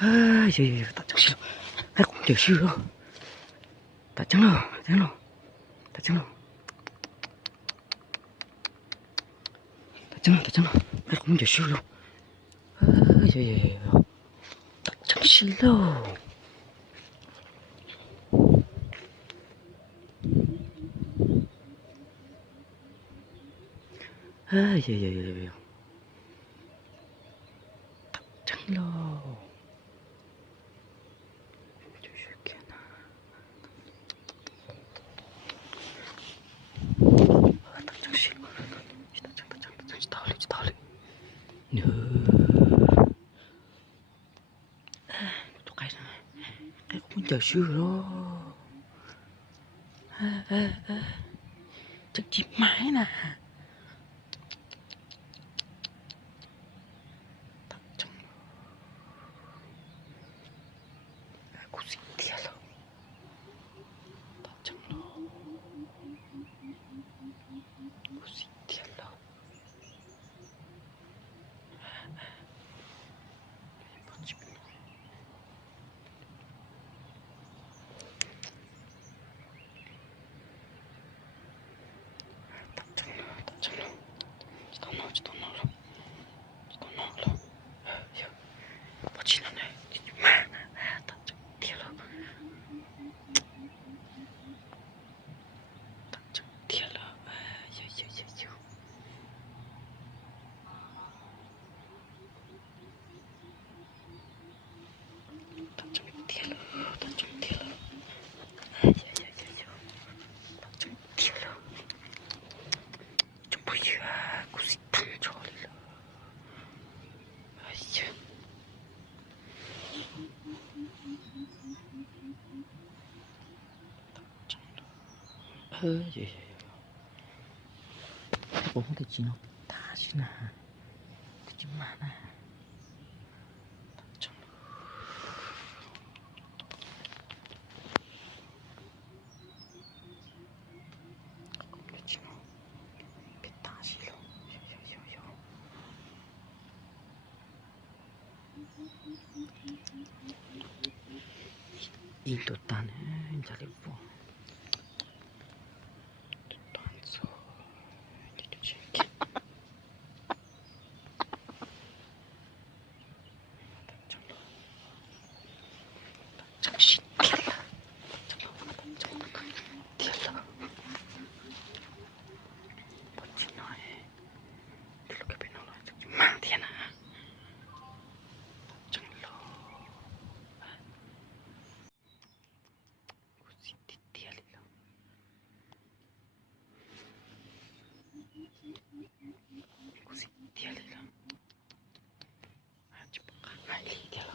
아, 예, 다 정신. 할 공대 싫어. 다 장난, 장난, 다 장난. 다 장난, 다 장난. 할 공대 싫어. 아, 예, 다 정신로. 아, 예. 다 장로. Cái cũng chờ xưa đó. Chắc chim mái nè. Cô xịt thiệt rồi. Cô xịt thiệt rồi. 예. 뭐 되지 너 다시나 그지 마나. 이도 따네 자리 뭐. Così, ti allena. Ci può, vai lì, ti allena.